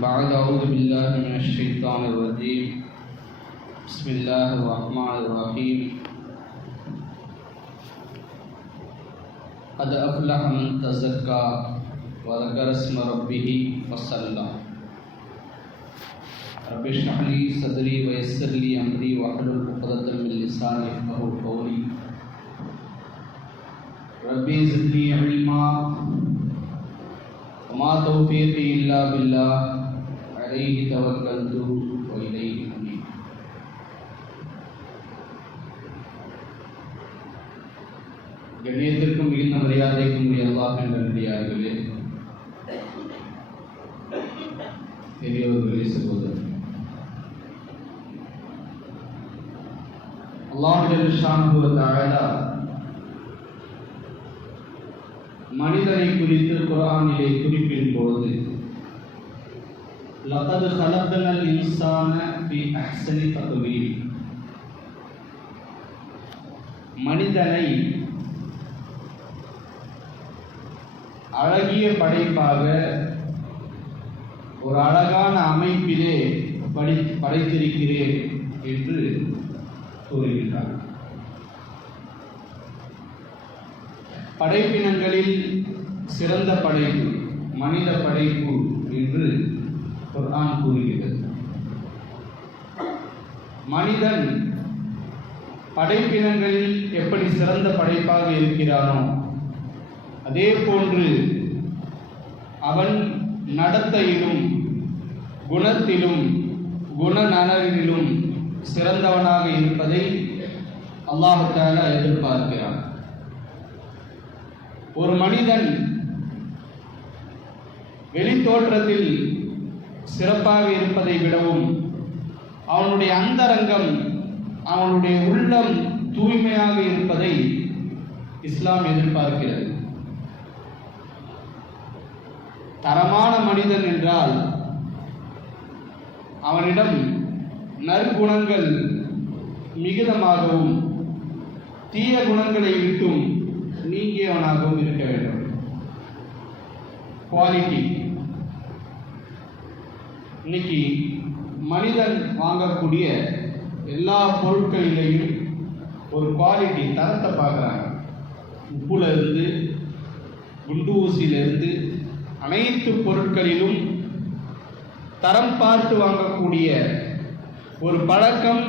بعد أعوذ بالله من الشيطان الرجيم بسم الله الرحمن الرحيم قد أفلح من تزكى وذكر اسم ربه فصلى رب اشرح لي صدري ويسر لي أمري واحلل عقدة من لساني يفقهوا قولي ربي زدني علما۔ وما توفيقي إلا بالله عليه توكلت وإليه أنيب கண்ணியத்திற்கும் மிகுந்த மரியாதைக்கும் உரிய அல்லாஹ் என்ற நடிகார்களே பெரியவர்களே சகோதரர் அல்லாஹ் ஜல்ஷானு தஆலா மனிதனை குறித்து குரானிலே குறிப்பிடும் பொழுது لقد خلقنا இன்சான في அஹ்சனி تقويم. மனிதனை அழகிய படைப்பாக ஒரு அழகான அமைப்பிலே படி படைத்திருக்கிறேன் என்று கூறுகின்றார் படைப்பினங்களில் சிறந்த படைப்பு மனித படைப்பு என்று குர்ஆன் கூறுகிறது மனிதன் படைப்பினங்களில் எப்படி சிறந்த படைப்பாக இருக்கிறானோ அதே போன்று அவன் நடத்தையிலும் குணத்திலும் குணநலனிலும் சிறந்தவனாக இருப்பதை அல்லாஹால எதிர்பார்க்கிறான் ஒரு மனிதன் வெளித்தோற்றத்தில் சிறப்பாக இருப்பதை விடவும் அவனுடைய அந்தரங்கம் அவனுடைய உள்ளம் தூய்மையாக இருப்பதை இஸ்லாம் எதிர்பார்க்கிறது. தரமான மனிதன் என்றால் அவனிடம் நற்குணங்கள் மிகுதமாகவும் தீய குணங்களை விட்டும் நீங்கியவனாகவும் இருக்க வேண்டும். குவாலிட்டி இன்னைக்கு மனிதன் வாங்கக்கூடிய எல்லா பொருட்களிலேயும் ஒரு குவாலிட்டி தரத்தை பார்க்குறாங்க. உப்புல இருந்து குண்டு ஊசியிலிருந்து அனைத்து பொருட்களிலும் தரம் பார்த்து வாங்கக்கூடிய ஒரு பழக்கம்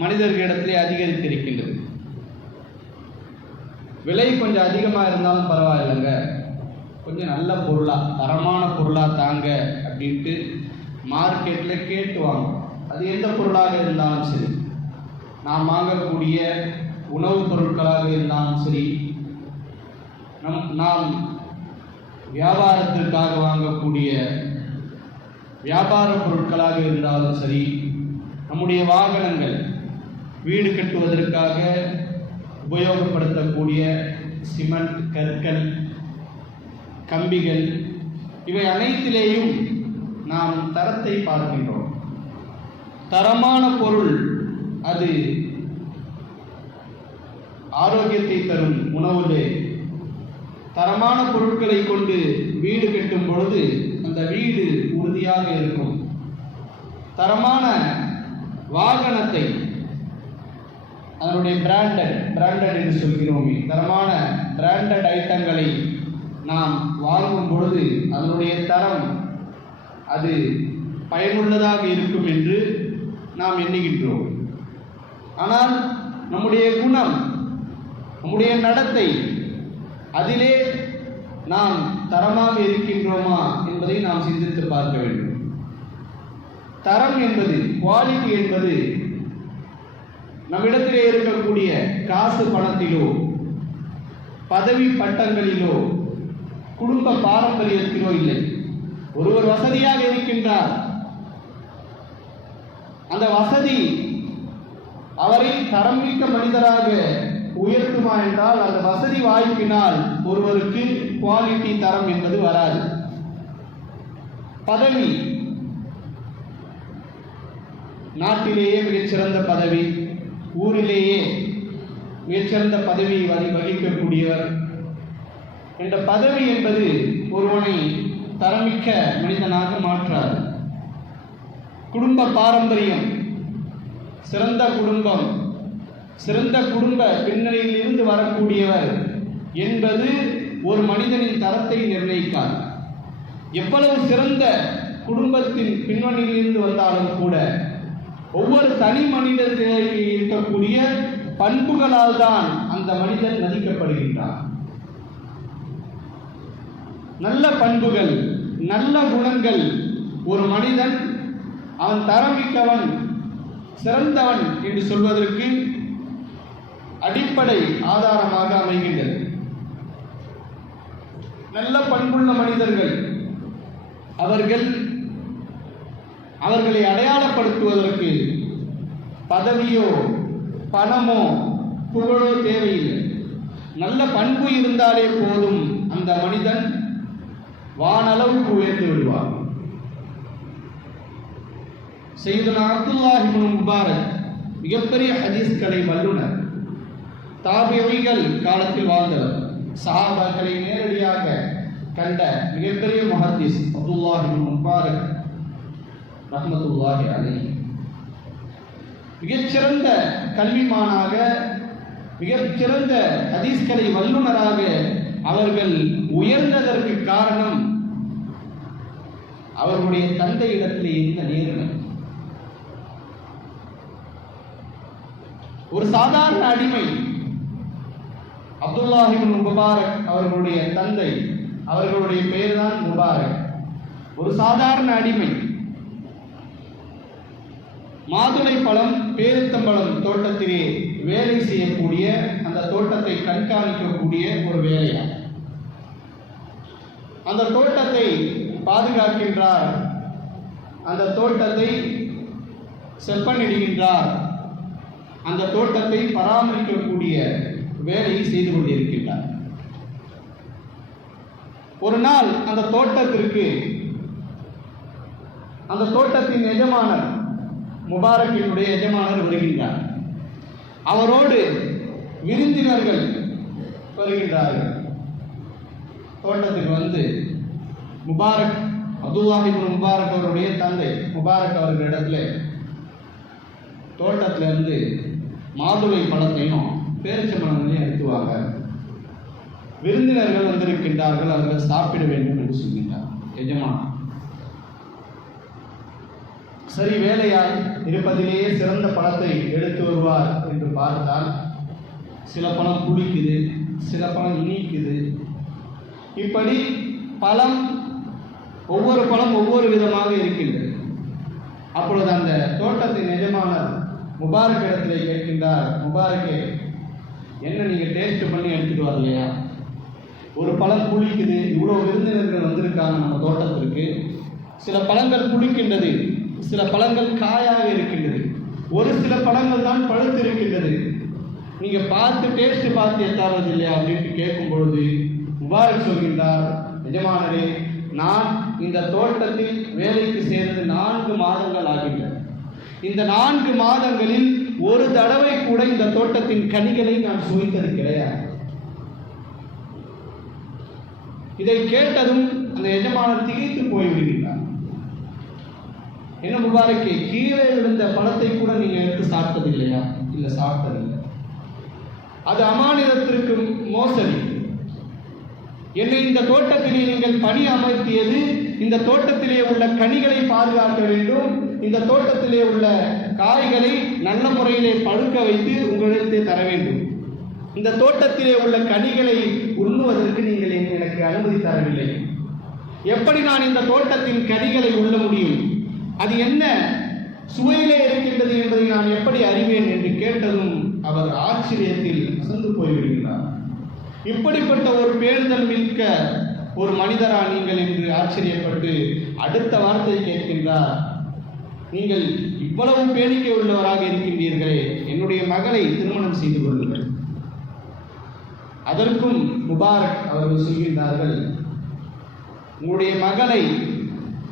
மனிதர்களிடத்திலே அதிகரித்திருக்கின்றது. விலை கொஞ்சம் அதிகமாக இருந்தாலும் பரவாயில்லைங்க. கொஞ்சம் நல்ல பொருளாக தரமான பொருளாக தாங்க அப்படின்ட்டு மார்க்கெட்டில் கேட்டு வாங்க அது எந்த பொருளாக இருந்தாலும் சரி. நாம் வாங்கக்கூடிய உணவுப் பொருட்களாக இருந்தாலும் சரி நம் நாம் வியாபாரத்திற்காக வாங்கக்கூடிய வியாபார பொருட்களாக இருந்தாலும் சரி நம்முடைய வாகனங்கள் வீடு கட்டுவதற்காக உபயோகப்படுத்தக்கூடிய சிமெண்ட் கற்கள் கம்பிகள் இவை அனைத்திலேயும் நாம் தரத்தை பார்க்கின்றோம். தரமான பொருள் அது ஆரோக்கியத்தை தரும் உணவுகளே. தரமான பொருட்களை கொண்டு வீடு கட்டும் பொழுது அந்த வீடு உறுதியாக இருக்கும். தரமான வாகனத்தை அதனுடைய பிராண்டட் பிராண்டட் என்று சொல்கிறோமே. தரமான பிராண்டட் ஐட்டங்களை நாம் வாங்கும் பொழுது அதனுடைய தரம் அது பயனுள்ளதாக இருக்கும் என்று நாம் எண்ணுகின்றோம். ஆனால் நம்முடைய குணம் நம்முடைய நடத்தை அதிலே நாம் தரமாக இருக்கின்றோமா என்பதை நாம் சிந்தித்து பார்க்க வேண்டும். தரம் என்பது குவாலிட்டி என்பது நம்மிடத்திலே இருக்கக்கூடிய காசு பணத்திலோ பதவி பட்டங்களிலோ குடும்ப பாரம்பரியத்திலோ இல்லை. ஒருவர் வசதியாக இருக்கின்றார். அந்த வசதி அவரை தரமிக்க மனிதராக உயர்த்துமா என்றால் அந்த வசதி வாய்ப்பினால் ஒருவருக்கு குவாலிட்டி தரம் என்பது வராது. பதவி. நாட்டிலேயே மிகச்சிறந்த பதவி ஊரிலேயே மிகச்சிறந்த பதவியை வகி வகிக்கக்கூடியவர். என்ற பதவி என்பது ஒருவனை தரமிக்க மனிதனாக மாற்றார். குடும்ப பாரம்பரியம் சிறந்த குடும்பம் சிறந்த குடும்ப பின்னணியிலிருந்து வரக்கூடியவர் என்பது ஒரு மனிதனின் தரத்தை நிர்ணயிக்கார். எவ்வளவு சிறந்த குடும்பத்தின் பின்னணியிலிருந்து வந்தாலும் கூட ஒவ்வொரு தனி மனிதத்தில் இருக்கக்கூடிய பண்புகளால் தான் அந்த மனிதன் மதிக்கப்படுகின்றான். நல்ல பண்புகள் நல்ல குணங்கள். ஒரு மனிதன் அவன் தரமிக்கவன் சிறந்தவன் என்று சொல்வதற்கு அடிப்படை ஆதாரமாக அமைகின்றது. நல்ல பண்புள்ள மனிதர்கள் அவர்கள் அவர்களை அடையாளப்படுத்துவதற்கு பதவியோ பணமோ புகழோ தேவையில்லை. நல்ல பண்பு இருந்தாலே போதும் அந்த மனிதன் வானளவுக்கு உயர்ந்து விடுவார். செய்தனா அப்துல்லாஹிபின் முபாரக் மிகப்பெரிய ஹதீஸ்களை வல்லுனர். தாபியவிகள் காலத்தில் வாழ்ந்தவர். சஹாபாக்களை நேரடியாக கண்ட மிகப்பெரிய மஹதீஸ் அப்துல்லாஹிபின் முபாரக் ரஹமத்துல்லாஹி அலி மிகச்சிறந்த கல்விமானாக மிகச்சிறந்த ஹதீஸ்களை வல்லுனராக அவர்கள் உயர்ந்ததற்கு காரணம் அவர்களுடைய தந்தை இடத்திலே இருந்த நேர்மை ஒரு சாதாரண அடிமை அப்துல்லாஹிபின் முபாரக் அவர்களுடைய தந்தை அவர்களுடைய பெயர் தான் முபாரக். ஒரு சாதாரண அடிமை மாதுளை பழம் பேருத்தம்பழம் தோட்டத்திலே வேலை செய்யக்கூடிய அந்த தோட்டத்தை கண்காணிக்கக்கூடிய ஒரு வேலையாகும் அந்த தோட்டத்தை பாதுகாக்கின்றார். அந்த தோட்டத்தை செப்பனிடுகின்றார். அந்த தோட்டத்தை பராமரிக்கக்கூடிய வேலையை செய்து கொண்டிருக்கின்றார். ஒரு நாள் அந்த தோட்டத்திற்கு அந்த தோட்டத்தின் எஜமானர் முபாரக்கினுடைய எஜமானர் வருகின்றார். அவரோடு விருந்தினர்கள் வருகின்றார்கள். தோட்டத்துக்கு வந்து முபாரக் அப்துல்லாஹிபின் முபாரக் அவருடைய தந்தை. முபாரக் அவர்களிடத்துல தோட்டத்துல இருந்து மாதுளை பழத்தையும் பேரிச்சம்பழங்களையும் எடுத்துவாங்க. விருந்தினர்கள் வந்திருக்கின்றார்கள் அவர்கள் சாப்பிட வேண்டும் என்று சொல்கின்றார். எஜமான் சரி வேலையால் இருப்பதிலேயே சிறந்த பழத்தை எடுத்து வருவார் என்று பார்த்தால் சில பழம் குடிக்குது சில பழம் இனிக்குது இப்படி பழம் ஒவ்வொரு பழம் ஒவ்வொரு விதமாக இருக்கின்றது. அப்பொழுது அந்த தோட்டத்தின் எஜமானர் முபாரக் இடத்துல கேட்கின்றார் முபாரக்கே என்ன நீங்கள் டேஸ்ட் பண்ணி எடுத்துகிட்டு வரலையா? ஒரு பழம் புளிக்குது இவ்வளோ விருந்தினர்கள் வந்திருக்காங்க நம்ம தோட்டத்திற்கு. சில பழங்கள் புளிக்கின்றது சில பழங்கள் காயாக இருக்கின்றது. ஒரு சில பழங்கள் தான் பழுத்து இருக்கின்றது. நீங்கள் பார்த்து டேஸ்ட் பார்த்து எத்தாரது இல்லையா? அப்படின்ட்டு கேட்கும் பொழுது முபாரக் சொல்கின்றார் எஜமானரே நான் இந்த தோட்டத்தில் வேலைக்கு சேர்ந்து நான்கு மாதங்கள் ஆகின்றன. இந்த நான்கு மாதங்களில் ஒரு தடவை கூட இந்த தோட்டத்தின் கனிகளை நான் சுவைத்தது கிடையாது. இதை கேட்டதும் அந்த எஜமானர் திகைத்து போய்விடுகின்றார். என்ன முபாரக்கே கீழே விழுந்த பழத்தை கூட நீங்க எடுத்து சாப்பிட்டது இல்லையா? இல்ல சாப்பிட்டதில்லை அது அமானிதத்திற்கு மோசடி. என்னை இந்த தோட்டத்திலே நீங்கள் பணி அமர்த்தியது இந்த தோட்டத்திலே உள்ள கனிகளை பாதுகாக்க வேண்டும் இந்த தோட்டத்திலே உள்ள காய்களை நல்ல முறையிலே பழுக்க வைத்து உங்களிடத்தை தர வேண்டும். இந்த தோட்டத்திலே உள்ள கனிகளை உண்ணுவதற்கு நீங்கள் எனக்கு அனுமதி தரவில்லை. எப்படி நான் இந்த தோட்டத்தின் கனிகளை உள்ள முடியும்? அது என்ன சுவையிலே இருக்கின்றது என்பதை நான் எப்படி அறிவேன் என்று கேட்டதும் அவர் ஆச்சரியத்தில் அசந்து போய்விடுகிறார். இப்படிப்பட்ட ஒரு பேருதல் மிக்க ஒரு மனிதரா நீங்கள் என்று ஆச்சரியப்பட்டு அடுத்த வார்த்தை கேட்கின்றார். நீங்கள் இவ்வளவு பேணிக்கை உள்ளவராக இருக்கின்றீர்களே என்னுடைய மகளை திருமணம் செய்து கொள்ளுங்கள். அதற்கும் முபாரக் அவர்கள் சொல்கின்றார்கள் உங்களுடைய மகளை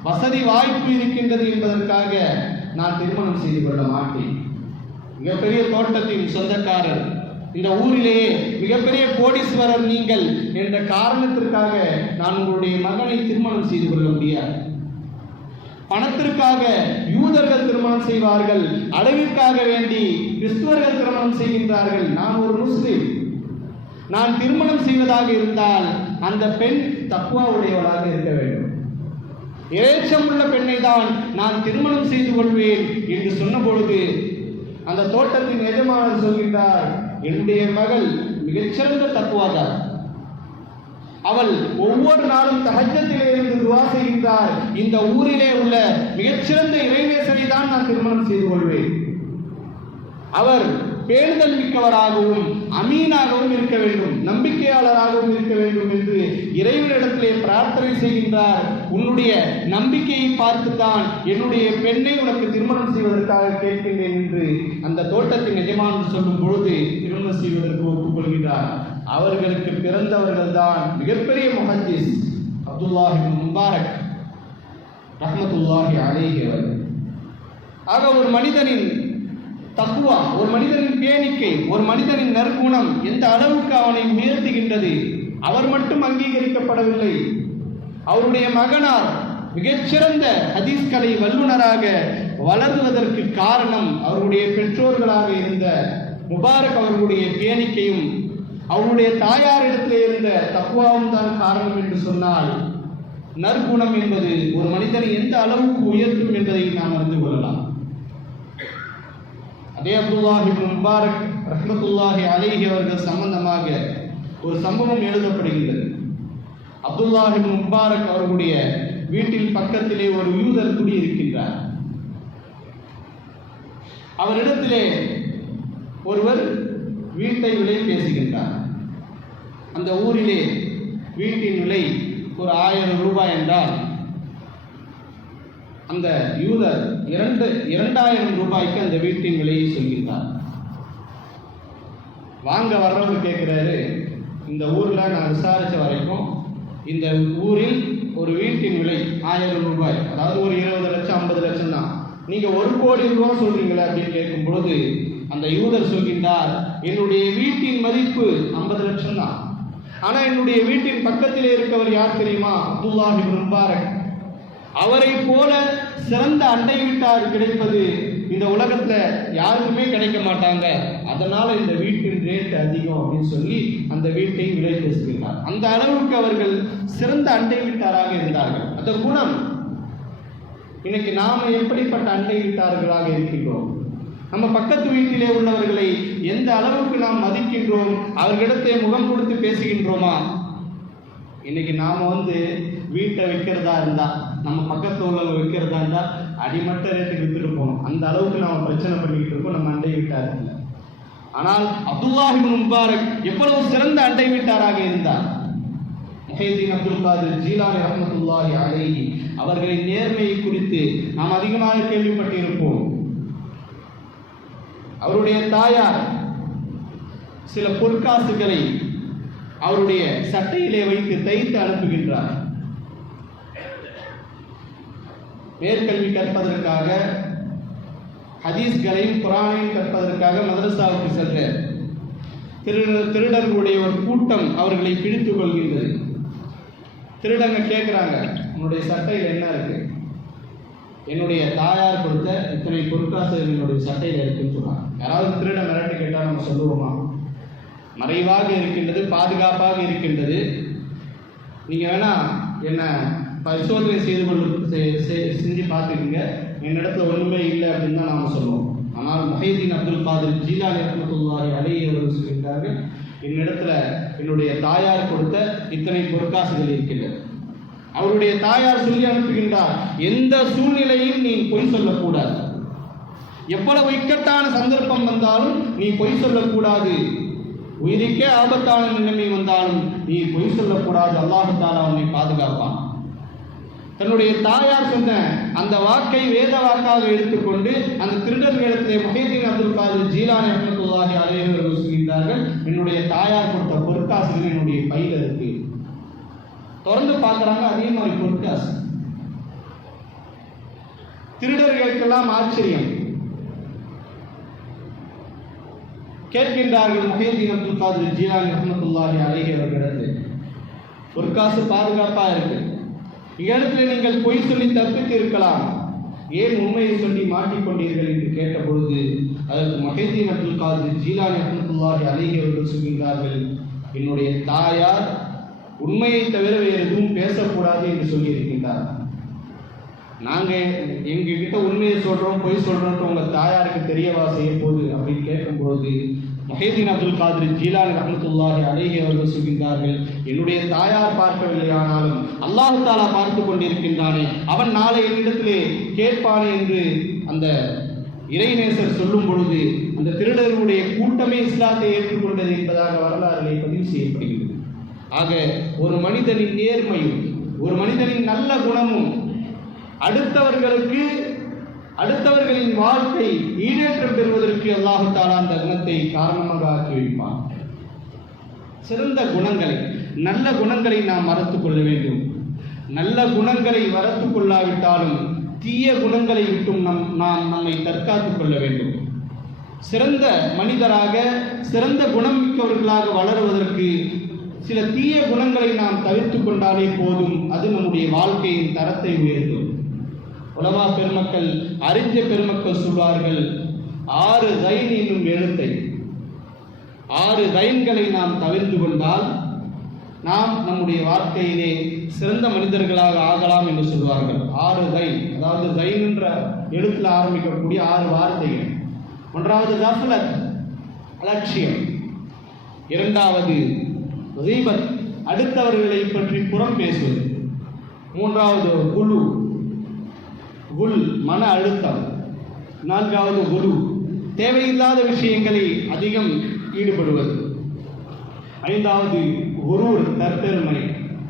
வசதி வாய்ப்பு இருக்கின்றது என்பதற்காக நான் திருமணம் செய்து கொள்ள மாட்டேன். மிகப்பெரிய தோட்டத்தின் சொந்தக்காரர் இந்த ஊரிலேயே மிகப்பெரிய கோடீஸ்வரர் நீங்கள் என்ற காரணத்திற்காக நான் உங்களுடைய மகனை திருமணம் செய்து கொள்ள முடியாது. பணத்திற்காக யூதர்கள் திருமணம் செய்வார்கள் அளவிற்காக வேண்டி கிறிஸ்துவர்கள் திருமணம் செய்கின்றார்கள். நான் ஒரு முஸ்லிம். நான் திருமணம் செய்வதாக இருந்தால் அந்த பெண் தக்குவா உடையவளாக இருக்க வேண்டும். இறைச்சம் உள்ள பெண்ணை தான் நான் திருமணம் செய்து கொள்வேன் என்று சொன்ன பொழுது அந்த தோட்டத்தின் எஜமானர் சொல்கின்றார் என்னுடைய மகள் மிகச்சிறந்த தக்குவாதார் அவள் ஒவ்வொரு நாளும் தகஜத்திலே இருந்து துவா செய்கின்றார். இந்த ஊரிலே உள்ள மிகச்சிறந்த இறைநேசரை தான் நான் திருமணம் செய்து கொள்வேன். அவர் பேணுதல் மிக்கவராகவும் அமீனாகவும் இருக்க வேண்டும் நம்பிக்கையாளராகவும் இருக்க வேண்டும் என்று இறைவனிடத்திலே பிரார்த்தனை செய்கின்றார். உன்னுடைய நம்பிக்கையை பார்த்துத்தான் என்னுடைய பெண்ணை உனக்கு திருமணம் செய்வதற்காக கேட்கின்றேன் என்று அந்த தோட்டத்தின் எஜமானன் சொல்லும் பொழுது திருமணம் செய்வதற்கு ஒப்புக்கொள்கிறார் அவர்களுக்கு பிறந்தவர்கள் தான் மிகப்பெரிய முகந்தீஸ் அப்துல்லாஹி முபாரக் ரஹமத்துல்லாஹி அலேஹி அவர்கள். ஆக ஒரு மனிதனின் தக்குவா ஒரு மனிதனின் பேணிக்கை ஒரு மனிதனின் நற்குணம் எந்த அளவுக்கு அவனை உயர்த்துகின்றது அவர் மட்டும் அங்கீகரிக்கப்படவில்லை. அவருடைய மகனார் மிகச்சிறந்த ஹதீஸ் கலை வல்லுநராக வளருவதற்கு காரணம் அவருடைய பெற்றோர்களாக இருந்த முபாரக் அவர்களுடைய பேணிக்கையும் அவருடைய தாயாரிடத்தில் இருந்த தக்குவாவும் தான் காரணம் என்று சொன்னால் நற்குணம் என்பது ஒரு மனிதனை எந்த அளவுக்கு உயர்த்தும் என்பதை நாம் அறிந்து கொள்ளலாம். அதே அப்துல்லாஹி முபாரக் ரஹ்மத்துல்லாஹி அலேஹி அவர்கள் சம்பந்தமாக ஒரு சம்பவம் எழுதப்படுகின்றது. அப்துல்லாஹி முபாரக் அவர்களுடைய வீட்டின் பக்கத்திலே ஒரு யூதர் குடியிருக்கின்றார் அவரிடத்திலே ஒருவர் வீட்டை விலை பேசுகின்றார். அந்த ஊரிலே வீட்டின் விலை ஒரு ஆயிரம் ரூபாய் என்றால் அந்த யூதர் இரண்டு இரண்டாயிரம் ரூபாய்க்கு அந்த வீட்டின் விலையை சொல்கின்றார். வாங்க வர்றவர் கேட்குறாரு இந்த ஊரில் நான் விசாரித்த வரைக்கும் இந்த ஊரில் ஒரு வீட்டின் விலை ஆயிரம் ரூபாய் அதாவது ஒரு இருபது லட்சம் ஐம்பது லட்சம் தான். நீங்கள் ஒரு கோடி ரூபா சொல்கிறீங்களே அப்படின்னு கேட்கும் பொழுது அந்த யூதர் சொல்கின்றார் என்னுடைய வீட்டின் மதிப்பு ஐம்பது லட்சம் தான். ஆனால் என்னுடைய வீட்டின் பக்கத்திலே இருக்கவர் யார் தெரியுமா? Abdullahi Mubarak. அவரை போல சிறந்த அண்டை வீட்டார் கிடைப்பது இந்த உலகத்துல யாருக்குமே கிடைக்க மாட்டாங்க. அதனால இந்த வீட்டின் ரேட் அதிகம் அப்படின்னு சொல்லி அந்த வீட்டை விலை பேசுகிறார். அந்த அளவுக்கு அவர்கள் சிறந்த அண்டை வீட்டாராக இருந்தார்கள். அந்த குணம் இன்னைக்கு நாம எப்படிப்பட்ட அண்டை வீட்டார்களாக இருக்கின்றோம்? நம்ம பக்கத்து வீட்டிலே உள்ளவர்களை எந்த அளவுக்கு நாம் மதிக்கின்றோம்? அவர்களிடத்தை முகம் கொடுத்து பேசுகின்றோமா? இன்னைக்கு நாம வந்து வீட்டை வைக்கிறதா இருந்தால் நம்ம பக்கத்து உள்ளவங்க வைக்கிறதா இருந்தால் அடிமட்ட ரேட்டுக்கு விற்றுட்டு போகணும். அந்த அளவுக்கு நம்ம பிரச்சனை பண்ணிக்கிட்டு இருக்கோம். நம்ம அண்டை வீட்டார். இல்லை ஆனால் அப்துல்லாஹிபின் முபாரக் எவ்வளவு சிறந்த அண்டை வீட்டாராக இருந்தார். முஹைதீன் அப்துல் காதிர் ஜீலானி ரஹமத்துல்லாஹி அலைஹி அவர்களின் நேர்மையை குறித்து நாம் அதிகமாக கேள்விப்பட்டிருப்போம். அவருடைய தாயார் சில பொற்காசுகளை அவருடைய சட்டையிலே வைத்து தைத்து அனுப்புகின்றார். மேற்கல்வி கற்பதற்காக ஹதீஸ்களையும் குரானையும் கற்பதற்காக மதரசாவுக்கு சென்ற திருடர் திருடர்களுடைய ஒரு கூட்டம் அவர்களை பிடித்துக் கொள்கின்றது. திருடங்க கேட்குறாங்க உன்னுடைய சட்டையில் என்ன இருக்கு? என்னுடைய தாயார் கொடுத்த இத்தனை பொற்காசு என்னுடைய சட்டையில் இருக்குன்னு சொன்னாங்க. யாராவது திருட மிரட்டி கேட்டால் நம்ம சொல்லுவோமா? மறைவாக இருக்கின்றது பாதுகாப்பாக இருக்கின்றது. நீங்கள் வேணா என்ன பரிசோதனை செய்து கொண்டு செஞ்சு பார்த்துக்குங்க. என்னிடத்துல ஒன்றுமே இல்லை அப்படின்னு தான் நாம் சொல்லுவோம் ஆனால் மஹீதீன் அப்துல் காதிர் ஜீலானி ரஹமத்துல்லாஹி அலைஹி அவர்கள் சொல்கிறார்கள் என்னிடத்துல என்னுடைய தாயார் கொடுத்த இத்தனை பொற்காசுகள் இருக்கின்றன. அவருடைய தாயார் சொல்லி அனுப்புகின்றார். எந்த சூழ்நிலையும் நீ பொய் சொல்லக்கூடாது. எவ்வளவு இக்கட்டான சந்தர்ப்பம் வந்தாலும் நீ பொய் சொல்லக்கூடாது. உயிருக்கே ஆபத்தான நிலைமை வந்தாலும் நீ பொய் சொல்லக்கூடாது. அல்லாஹு தாலா உன்னை பாதுகாப்பான். தன்னுடைய தாயார் சொன்ன அந்த வாக்கை வேத வாக்காக எடுத்துக்கொண்டு அந்த திருடர்களிடத்திலே மஹேதீன் அப்துல் காதர் ஜீலானி அஹமத்துல்லாஹி அலேவர்கள் சொல்கின்றார்கள் என்னுடைய தாயார் கொடுத்த பொற்காசு என்னுடைய பையில் இருக்கு. திறந்து பார்க்குறாங்க அதே மாதிரி பொற்காசு. திருடர்களுக்கெல்லாம் ஆச்சரியம். கேட்கின்றார்கள் முஹேதீன் அப்துல் காதர் ஜீலானி ரஹமத்துல்லாஹி அலைஹி அவர்களிடத்தில் பாதுகாப்பாக இருக்குது இடத்துல நீங்கள் பொய் சொல்லி தப்பித்து இருக்கலாம் ஏன் உண்மையை சொல்லி மாட்டிக்கொண்டீர்கள் என்று கேட்டபொழுது அதற்கு மொஹிதீன் அப்துல் காதிர் ஜீலான் அப்துல்லாஹி அலிஹி அவர்கள் சொல்கின்றார்கள் என்னுடைய தாயார் உண்மையை தவிர வேறு எதுவும் பேசக்கூடாது என்று சொல்லியிருக்கின்றார். நாங்கள் எங்ககிட்ட உண்மையை சொல்கிறோம் பொய் சொல்கிறோம் உங்கள் தாயாருக்கு தெரியவா செய்ய போகுது அப்படின்னு கேட்கும்போது மொஹிதீன் அப்துல் காதிர் ஜீலான் ரஹமத்துல்லாஹி அலிஹி அவர்கள் சொல்கின்றார்கள் என்னுடைய தாயார் பார்க்கவில்லை ஆனாலும் அல்லாஹு தாலா பார்த்து கொண்டிருக்கின்றானே. அவன் நாளை என்னிடத்திலே கேட்பானே என்று அந்த இறைநேசர் சொல்லும் பொழுது அந்த திருடர்களுடைய கூட்டமே இஸ்லாத்தை ஏற்றுக்கொண்டது என்பதாக வரலாறுகளை பதிவு செய்யப்படுகிறது ஆக ஒரு மனிதனின் நேர்மையும் ஒரு மனிதனின் நல்ல குணமும் அடுத்தவர்களுக்கு அடுத்தவர்களின் வாழ்க்கை ஈடேற்றம் பெறுவதற்கு அல்லாஹு தாலா அந்த குணத்தை காரணமாக ஆக்கி வைப்பான். சிறந்த குணங்களை நல்ல குணங்களை நாம் மறத்து கொள்ள வேண்டும். நல்ல குணங்களை மறத்து கொள்ளாவிட்டாலும் தீய குணங்களை விட்டும் நம் நாம் நம்மை தற்காத்துக் கொள்ள வேண்டும். சிறந்த மனிதராக சிறந்த குணம் மிக்கவர்களாக வளருவதற்கு சில தீய குணங்களை நாம் தவிர்த்து கொண்டாலே போதும். அது நம்முடைய வாழ்க்கையின் தரத்தை உயர்த்தும். உலமா பெருமக்கள் அறிஞ்ச பெருமக்கள் சொல்வார்கள் ஆறு ரைன் என்னும் எழுத்தை. ஆறு ரைன்களை நாம் தவிர்த்து கொண்டால் நாம் நம்முடைய வாழ்க்கையிலே சிறந்த மனிதர்களாக ஆகலாம் என்று சொல்வார்கள். ஆறு தை அதாவது தைன் என்ற எழுத்தில் ஆரம்பிக்கக்கூடிய ஆறு வார்த்தைகள். ஒன்றாவது கஃலத் அலட்சியம். இரண்டாவது ரீபத் அடுத்தவர்களை பற்றி புறம் பேசுவது. மூன்றாவது குழு குல் மன அழுத்தம். நான்காவது குரு தேவையில்லாத விஷயங்களை அதிகம் ஈடுபடுவது. ஐந்தாவது குரூர் தற்பெருமை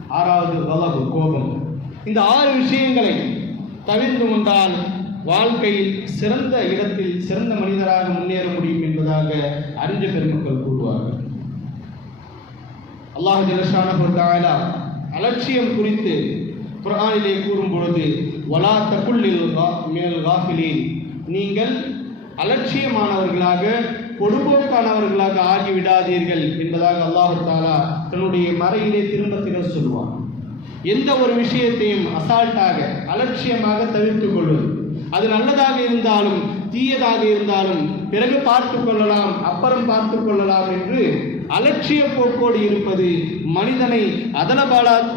ஆறாவது வலவு கோபம். இந்த ஆறு விஷயங்களை தவிர்த்து கொண்டால் வாழ்க்கையில் சிறந்த இடத்தில் சிறந்த மனிதராக முன்னேற முடியும் என்பதாக அறிஞ்ச பெருமக்கள் கூறுவார்கள். அல்லாஹ் ஜலஷானா அலட்சியம் குறித்து குரானிலே கூறும் பொழுது வலா தகுல்லில் மேல் காஃபிலீன். நீங்கள் அலட்சியமானவர்களாக பொடுபோக்கானவர்களாக ஆகிவிடாதீர்கள் என்பதாக அல்லாஹு தாலா தன்னுடைய மறையிலே திரும்ப திரும்ப சொல்வான் எந்த ஒரு விஷயத்தையும் அசால்ட்டாக அலட்சியமாக தவிர்த்து கொள்வது. அது நல்லதாக இருந்தாலும் தீயதாக இருந்தாலும் பிறகு பார்த்து கொள்ளலாம் அப்புறம் பார்த்து கொள்ளலாம் என்று அலட்சிய போக்கோடு இருப்பது மனிதனை அதல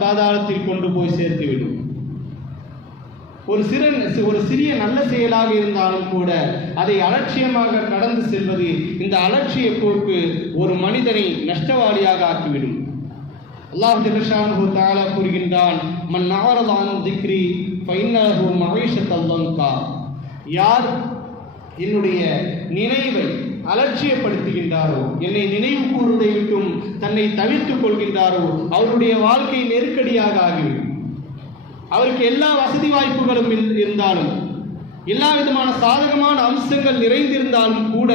பாதாளத்தில் கொண்டு போய் சேர்த்துவிடும். ஒரு சிறு ஒரு சிறிய நல்ல செயலாக இருந்தாலும் கூட அதை அலட்சியமாக கடந்து செல்வது இந்த அலட்சிய போக்கு ஒரு மனிதனை நஷ்டவாளியாக ஆக்கிவிடும். அல்லாஹ் ஜல்லஷானு தாலா கூறுகின்றான் மன் நாரதானு திக்ரி ஃபைன்னஹு மகேஷத் அல்லங்கா யார் என்னுடைய நினைவை அலட்சியப்படுத்துகின்றாரோ என்னை நினைவு கூறுவதை விட்டும் தன்னை தவிர்த்துக் கொள்கின்றாரோ அவருடைய வாழ்க்கை நெருக்கடியாக ஆகிவிடும். அவருக்கு எல்லா வசதி வாய்ப்புகளும் இரு- இருந்தாலும் எல்லா விதமான சாதகமான அம்சங்கள் நிறைந்திருந்தாலும் கூட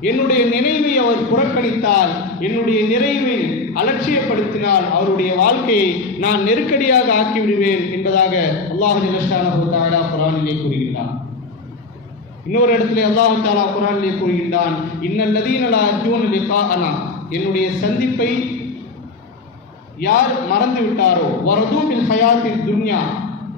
என்னுடைய நினைவை அவர் புறக்கணித்தால் என்னுடைய நிறைவை அலட்சியப்படுத்தினால் அவருடைய வாழ்க்கையை நான் நெருக்கடியாக ஆக்கிவிடுவேன் என்பதாக அல்லாஹு நிலஷானா புராணிலே குரானிலே கூறுகின்றான். இன்னொரு இடத்துல அல்லாஹு தாலா குரானிலே கூறுகின்றான் இன்னல்லதீனலா அர்ஜூன் அனா என்னுடைய சந்திப்பை யார் மறந்து விட்டாரோ வரதூமில் ஹயாத்தின் துன்யா.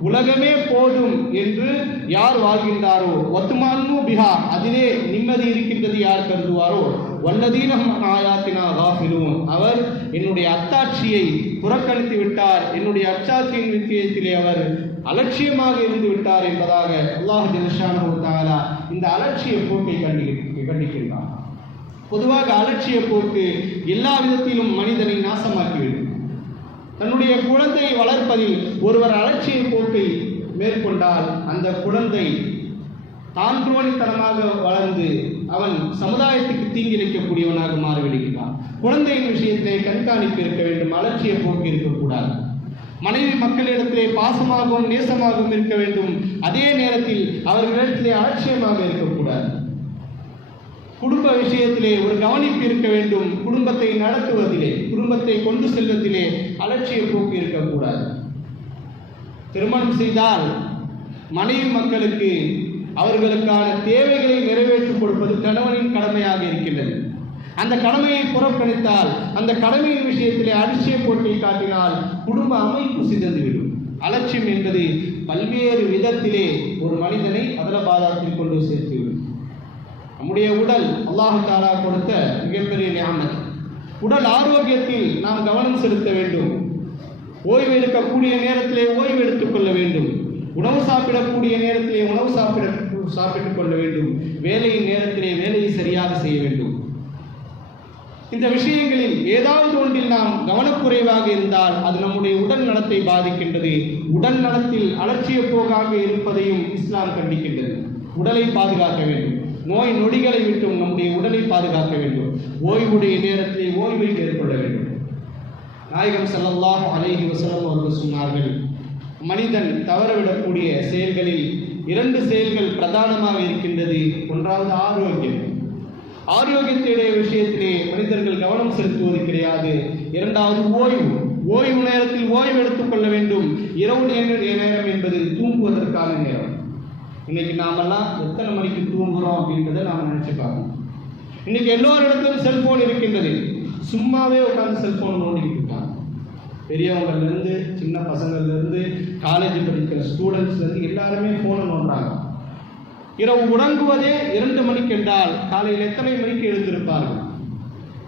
உலகமே போதும் என்று யார் வாழ்கின்றாரோ? ஒத்துமான்னு பிஹா. அதிலே நிம்மதி இருக்கின்றது யார் கருதுவாரோ? வல்லதீனம் ஆயாத்தினா காஃபிலூன். அவர் என்னுடைய அத்தாட்சியை புறக்கணித்து விட்டார். என்னுடைய அச்சாட்சியின் விஷயத்திலே அவர் அலட்சியமாக இருந்து விட்டார் என்பதாக அல்லாஹ் ஜலஷானு இந்த அலட்சிய போக்கை கண்டி கண்டிக்கின்றார் பொதுவாக அலட்சிய போக்கு எல்லா விதத்திலும் மனிதனை நாசமாக்கிவிடும். தன்னுடைய குழந்தையை வளர்ப்பதில் ஒருவர் அலட்சிய போக்கை மேற்கொண்டால் அந்த குழந்தை தான் துரோணித்தனமாக வளர்ந்து அவன் சமுதாயத்துக்கு தீங்கிழைக்கக்கூடியவனாக மாறிவிடுகிறான். குழந்தையின் விஷயத்திலே கண்காணிப்பு இருக்க வேண்டும் அலட்சிய போக்கு இருக்கக்கூடாது. மனைவி மக்களிடத்திலே பாசமாகவும் நேசமாகவும் இருக்க வேண்டும். அதே நேரத்தில் அவர்களிடத்திலே அலட்சியமாக இருக்கக்கூடாது. குடும்ப விஷயத்திலே ஒரு கவனிப்பு இருக்க வேண்டும். குடும்பத்தை நடத்துவதிலே குடும்பத்தை கொண்டு செல்வதிலே அலட்சிய போக்கு இருக்கக்கூடாது. திருமணம் செய்தால் மனைவி மக்களுக்கு அவர்களுக்கான தேவைகளை நிறைவேற்றிக் கொடுப்பது கணவனின் கடமையாக இருக்கின்றது. அந்த கடமையை புறக்கணித்தால் அந்த கடமையின் விஷயத்திலே அலட்சிய போக்கை காட்டினால் குடும்ப அமைப்பு சிதைந்துவிடும். அலட்சியம் என்பது பல்வேறு விதத்திலே ஒரு மனிதனை அதல பாதாளத்தில் கொண்டு சேர்த்து நம்முடைய உடல் அல்லாஹு தாலா கொடுத்த மிகப்பெரிய ஞானம் உடல் ஆரோக்கியத்தில் நாம் கவனம் செலுத்த வேண்டும். ஓய்வு எடுக்கக்கூடிய நேரத்திலே ஓய்வு எடுத்துக் கொள்ள வேண்டும். உணவு சாப்பிடக்கூடிய நேரத்திலே உணவு சாப்பிட சாப்பிட்டுக் கொள்ள வேண்டும். வேலையின் நேரத்திலே வேலையை சரியாக செய்ய வேண்டும். இந்த விஷயங்களில் ஏதாவது ஒன்றில் நாம் கவனக்குறைவாக இருந்தால் அது நம்முடைய உடல் நலத்தை பாதிக்கின்றது. உடல் நலத்தில் அலட்சிய போகாக இருப்பதையும் இஸ்லாம் கண்டிக்கின்றது. உடலை பாதுகாக்க வேண்டும். நோய் நொடிகளை விட்டும் நம்முடைய உடலை பாதுகாக்க வேண்டும். ஓய்வுடைய நேரத்தை ஓய்வை மேற்கொள்ள வேண்டும். நாயகம் ஸல்லல்லாஹு அலைஹி வசலம் அவர்கள் சொன்னார்கள் மனிதன் தவறவிடக்கூடிய செயல்களில் இரண்டு செயல்கள் பிரதானமாக இருக்கின்றது. ஒன்றாவது ஆரோக்கியம். ஆரோக்கியத்துடைய விஷயத்திலே மனிதர்கள் கவனம் செலுத்துவது கிடையாது. இரண்டாவது ஓய்வு. ஓய்வு நேரத்தில் ஓய்வு எடுத்துக்கொள்ள வேண்டும். இரவு நேர நேரம் என்பது தூங்குவதற்கான நேரம். இன்னைக்கு நாமெல்லாம் எத்தனை மணிக்கு தூங்குறோம் அப்படின்றத நாம் நினைச்சு பார்க்கணும். இன்னைக்கு எல்லோரிடத்திலும் செல்போன் இருக்கின்றது. சும்மாவே உட்காந்து செல்போன் நோண்டிக்கிட்டு இருக்காங்க. பெரியவங்கள்லேருந்து சின்ன பசங்கள்லேருந்து காலேஜ் படிக்கிற ஸ்டூடெண்ட்ஸ்லேருந்து எல்லாருமே ஃபோனை நோண்டுறாங்க. இரவு உறங்குவதே இரண்டு மணிக்கு என்றால் காலையில் எத்தனை மணிக்கு எழுந்திருப்பார்கள்?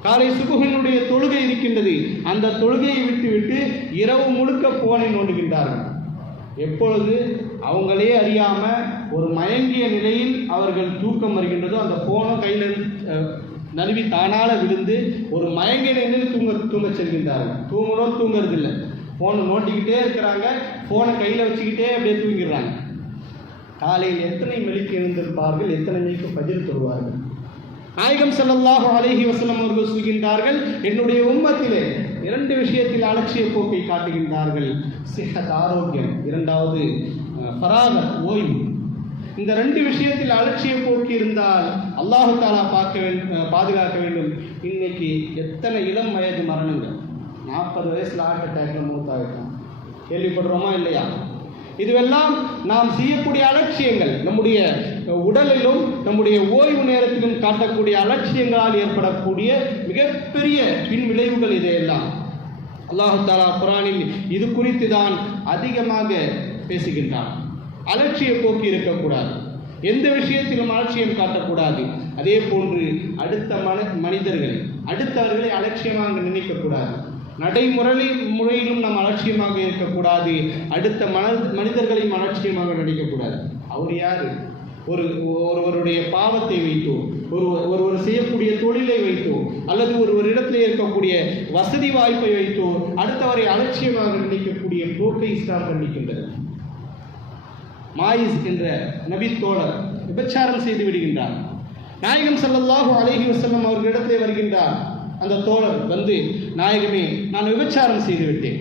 காலை சுகுகனுடைய தொழுகை இருக்கின்றது. அந்த தொழுகையை விட்டுவிட்டு இரவு முழுக்க போனை நோண்டுகின்றார்கள். எப்பொழுது? அவங்களே அறியாமல் ஒரு மயங்கிய நிலையில் அவர்கள் தூக்கம் வருகின்றதோ அந்த ஃபோனும் கையில் நழுவி தானால விழுந்து ஒரு மயங்கிய நிலையில் தூங்க தூங்க செல்கின்றார்கள். தூங்கணும் தூங்குறதில்லை. இல்லை போனை இருக்கிறாங்க. போனை கையில் வச்சுக்கிட்டே அப்படியே தூங்கிடுறாங்க. காலையில் எத்தனை மணிக்கு எழுந்திருப்பார்கள்? எத்தனை மணிக்கு பதில் தருவார்கள் நாயகம் ஸல்லல்லாஹு அலைஹி வசலம் அவர்கள் சொல்கின்றார்கள் என்னுடைய உம்மத்திலே இரண்டு விஷயத்தில் அலட்சிய போக்கை காட்டுகின்றார்கள். சிஹத் ஆரோக்கியம். இரண்டாவது பராக ஓய்வு. இந்த ரெண்டு விஷயத்தில் அலட்சியம் போக்கு இருந்தால் அல்லாஹு தாலா பார்க்க வேண்டும் பாதுகாக்க வேண்டும். இன்னைக்கு எத்தனை இளம் வயது மரணங்கள்? நாற்பது வயசுல ஹார்ட் அட்டாக்ல மூத்தாகிட்டோம் கேள்விப்படுறோமா இல்லையா? இதுவெல்லாம் நாம் செய்யக்கூடிய அலட்சியங்கள். நம்முடைய உடலிலும் நம்முடைய ஓய்வு நேரத்திலும் காட்டக்கூடிய அலட்சியங்களால் ஏற்படக்கூடிய மிகப்பெரிய பின்விளைவுகள் இதையெல்லாம். அல்லாஹு தாலா குரானில் இது குறித்து தான் அதிகமாக பேசுகின்றான். அலட்சிய போக்கு இருக்கக்கூடாது. எந்த விஷயத்திலும் அலட்சியம் காட்டக்கூடாது. அதே போன்று அடுத்த மன மனிதர்களை அடுத்தவர்களை அலட்சியமாக நினைக்கக்கூடாது. நடைமுறை முறையிலும் நாம் அலட்சியமாக இருக்கக்கூடாது. அடுத்த மன மனிதர்களையும் அலட்சியமாக நினைக்கக்கூடாது. அவர் யார்? ஒரு ஒருவருடைய பாவத்தை வைத்தோ ஒரு ஒருவர் செய்யக்கூடிய தொழிலை வைத்தோ அல்லது ஒரு ஒரு இடத்துல இருக்கக்கூடிய வசதி வாய்ப்பை வைத்தோ அடுத்தவரை அலட்சியமாக நினைக்கக்கூடிய போக்கை இஸ்லாம் பண்ணிக்கின்றது மாயிஸ் என்ற நபித்தோழர் தோழர் விபச்சாரம் செய்து விடுகின்றார். நாயகம் செல்லல்லாஹு அழகி வஸல்லம் அவர்களிடத்திலே வருகின்றார். அந்த தோழர் வந்து நாயகமே நான் விபச்சாரம் செய்து விட்டேன்.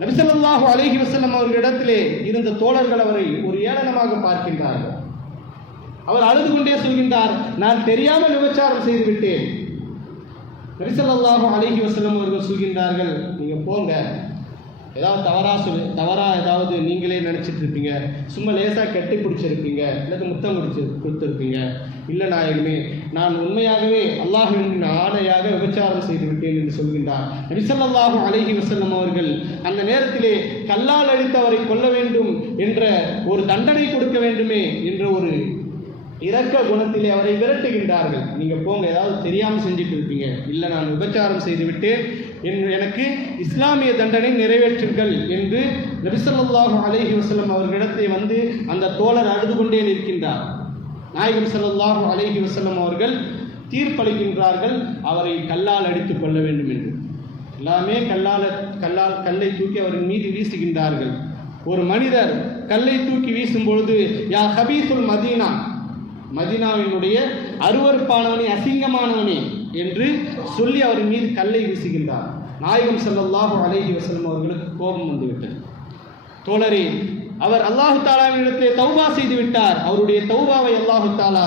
நபிசல்லாஹு ஸல்லல்லாஹு வசல்லம் அவர்களிடத்திலே இருந்த தோழர்கள் அவரை ஒரு ஏளனமாக பார்க்கின்றார்கள். அவர் அழுது கொண்டே சொல்கின்றார் நான் தெரியாமல் விபச்சாரம் செய்து விட்டேன். நபிசல்லாஹு அழகி வசல்லம் அவர்கள் சொல்கின்றார்கள் நீங்க போங்க ஏதாவது தவறாக சொல்லு தவறாக ஏதாவது நீங்களே நினச்சிட்டு இருப்பீங்க சும்மா லேசாக கெட்டி பிடிச்சிருப்பீங்க. இல்லை முத்தம் குடிச்சு கொடுத்துருப்பீங்க. இல்லை நாயகமே நான் உண்மையாகவே அல்லாஹ்வின் ஆணையாக விபச்சாரம் செய்து விட்டேன் என்று சொல்கின்றார். நபிசல்லாஹு அழகி வசல்லம் அவர்கள் அந்த நேரத்திலே கல்லால் அழித்தவரை கொல்ல வேண்டும் என்ற ஒரு தண்டனை கொடுக்க வேண்டுமே என்ற ஒரு இறக்க குணத்திலே அவரை விரட்டுகின்றார்கள். நீங்க போங்க ஏதாவது தெரியாம செஞ்சுட்டு இருப்பீங்க. இல்லை நான் விபச்சாரம் செய்துவிட்டு என் என்று எனக்கு இஸ்லாமிய தண்டனை நிறைவேற்றுங்கள் என்று நபிசல்லாஹு அலஹி வசலம் அவர்களிடத்தை வந்து அந்த தோழர் அழுது கொண்டே நிற்கின்றார். நாயகம் சல்லாஹு அலஹி வசலம் அவர்கள் தீர்ப்பளிக்கின்றார்கள் அவரை கல்லால் அடித்துக் கொள்ள வேண்டும் என்று. எல்லாமே கல்லால் கல்லால் கல்லை தூக்கி அவரின் மீது வீசுகின்றார்கள். ஒரு மனிதர் கல்லை தூக்கி வீசும் பொழுது யா ஹபீசுல் மதீனா மதீனாவினுடைய அருவருப்பானவனே அசிங்கமானவனே என்று சொல்லி அவர் மீது கல்லை வீசுகின்றார். நாயகம் செல்லல்லாஹு அலேஹி வசலம் அவர்களுக்கு கோபம் வந்துவிட்டது. தோழரே அவர் அல்லாஹு தாலாவினிடத்திலே தௌபா செய்து விட்டார். அவருடைய தௌபாவை அல்லாஹு தாலா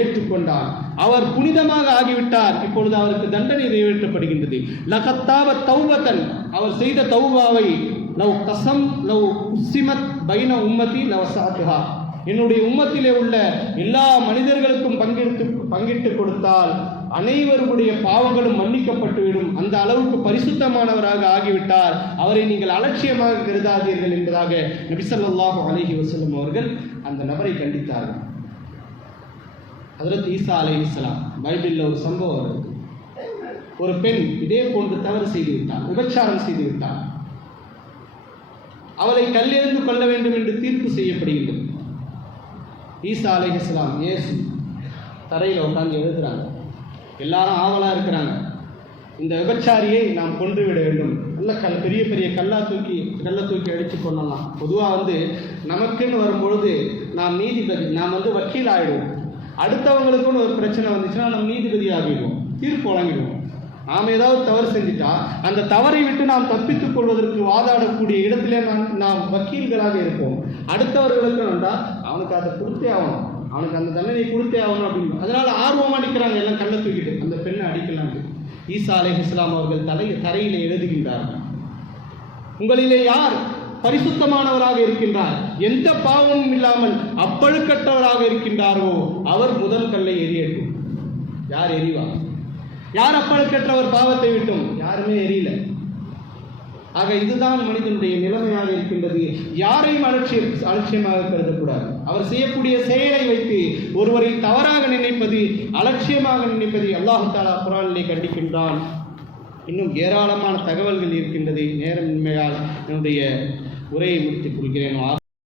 ஏற்றுக்கொண்டார். அவர் புனிதமாக ஆகிவிட்டார். இப்பொழுது அவருக்கு தண்டனை நிறைவேற்றப்படுகின்றது. லகத்தாவ தௌபத்தன் அவர் செய்த தௌபாவை லவ் கசம் லவ் உசிமத் பைன உம்மதி லவ் சாத்துஹா என்னுடைய உம்மத்திலே உள்ள எல்லா மனிதர்களுக்கும் பங்கெடுத்து பங்கிட்டு கொடுத்தால் அனைவருடைய பாவங்களும் மன்னிக்கப்பட்டுவிடும். அந்த அளவுக்கு பரிசுத்தமானவராக ஆகிவிட்டார். அவரை நீங்கள் அலட்சியமாக கருதாதீர்கள் என்பதாக நபிசல்லாஹு அலஹி வசலம் அவர்கள் அந்த நபரை கண்டித்தார்கள். அதிரத் ஈசா அலைஹிஸ்ஸலாம் பைபிளில் ஒரு சம்பவம் இருக்கு ஒரு பெண் இதே போன்று தவறு செய்து விட்டார் விபச்சாரம் செய்து விட்டார் அவளை கல்லெறிந்து கொள்ள வேண்டும் என்று தீர்ப்பு செய்யப்படுகின்றது. ஈசா அலைஹிஸ்ஸலாம் இயேசு தரையில் உட்காந்து எழுதுகிறாங்க எல்லாரும் ஆவலாக இருக்கிறாங்க. இந்த விபச்சாரியை நாம் கொன்று விட வேண்டும். நல்ல கல் பெரிய பெரிய கல்லா தூக்கி கல்லை தூக்கி அடித்து கொள்ளலாம் பொதுவாக வந்து நமக்குன்னு வரும்பொழுது நாம் நீதிபதி நாம் வந்து வக்கீல் ஆகிடுவோம் அடுத்தவங்களுக்குன்னு ஒரு பிரச்சனை வந்துச்சுன்னா நம்ம நீதிபதி ஆகிடுவோம் தீர்ப்பு வழங்கிடுவோம். நாம் ஏதாவது தவறு செஞ்சுட்டா அந்த தவறை விட்டு நாம் தப்பித்துக் கொள்வதற்கு வாதாடக்கூடிய இடத்திலே நாம் நாம் வக்கீல்களாக இருப்போம். அடுத்தவர்களுக்கு வந்தால் அவனுக்கு அதை கொடுத்தே ஆகணும். அவனுக்கு அந்த தண்டனை கொடுத்தே ஆகணும் அப்படின்னு. அதனால ஆர்வமாக நிற்கிறாங்க எல்லாம் கண்ணை தூக்கிட்டு. அந்த பெண்ணை அடிக்கலாம் ஈசா அலைஹி இஸ்லாம் அவர்கள் தலையை தரையிலே எழுதுகின்றார்கள் உங்களிலே யார் பரிசுத்தமானவராக இருக்கின்றார்? எந்த பாவமும் இல்லாமல் அப்பழுக்கற்றவராக இருக்கின்றாரோ அவர் முதல் கல்லை எரியட்டும் யார் எரிவார் யார் அப்பழுக்கற்றவர் பாவத்தை விட்டும்? யாருமே எரியல ஆக இதுதான் மனிதனுடைய நிலைமையாக இருக்கின்றது. யாரையும் அலட்சிய அலட்சியமாக கருதக்கூடாது? அவர் செய்யக்கூடிய செயலை வைத்து ஒருவரை தவறாக நினைப்பது அலட்சியமாக நினைப்பது அல்லாஹு தாலா குரானிலே கண்டிக்கின்றான். இன்னும் ஏராளமான தகவல்கள் இருக்கின்றது. நேரமின்மையால் என்னுடைய உரையை முடித்துக் கொள்கிறேன்.